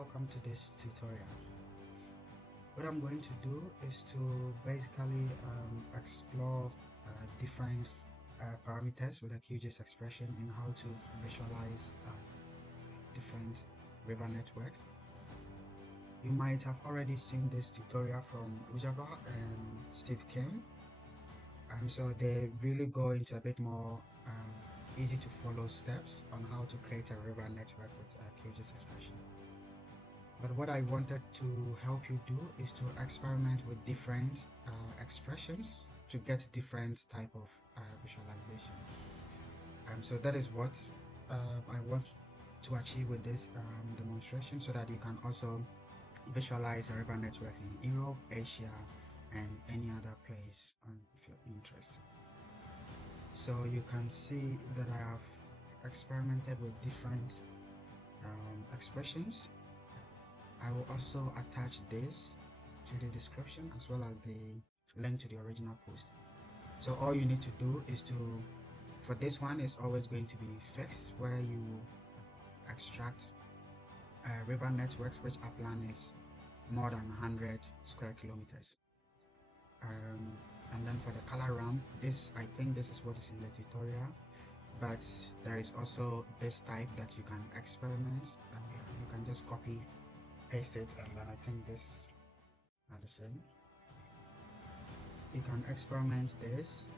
welcome to this tutorial. What I'm going to do is to basically explore different parameters with a QGIS expression in how to visualize different river networks. You might have already seen this tutorial from Ujava and Steve Kim, so they really go into a bit more easy to follow steps on how to create a river network with a QGIS expression. But what I wanted to help you do is to experiment with different expressions to get different type of visualization. So that is what I want to achieve with this demonstration, so that you can also visualize river networks in Europe, Asia, and any other place if you're interested. So you can see that I have experimented with different expressions. I will also attach this to the description as well as the link to the original post. So all you need to do is for this one, it's always going to be fixed, where you extract river networks which upland is more than 100 square kilometers. And then for the color ramp, I think this is what is in the tutorial, but there is also this type that you can experiment. You can just copy, paste it, and then I think this are the same. You can experiment this,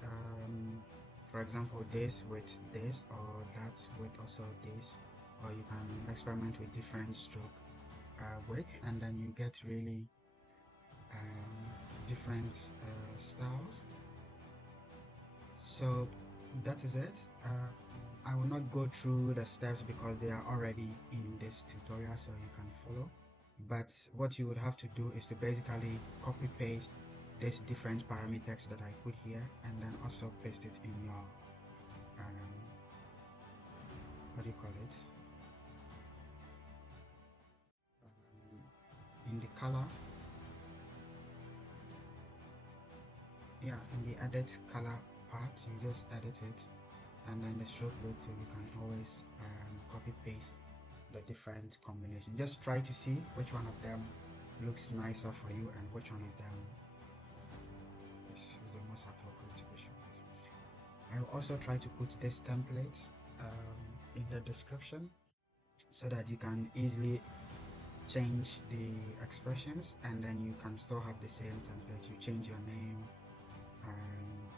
for example, this with this, or that with also this, or you can experiment with different stroke width, and then you get really different styles. So that is it. I will not go through the steps because they are already in this tutorial, so you can follow. But what you would have to do is to basically copy paste these different parameters that I put here, and then also paste it in your what do you call it, in the color, in the edit color part. You just edit it, and then the stroke width, you can always copy paste the different combinations. Just try to see which one of them looks nicer for you and which one of them is the most appropriate to visualize. I will also try to put this template in the description so that you can easily change the expressions, and then you can still have the same template. You change your name, and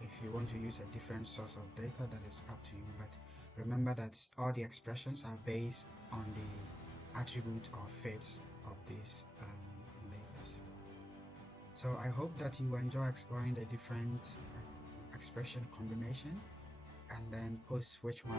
if you want to use a different source of data, that is up to you. But remember that all the expressions are based on the attribute or fits of these layers. So I hope that you enjoy exploring the different expression combination, and then post which one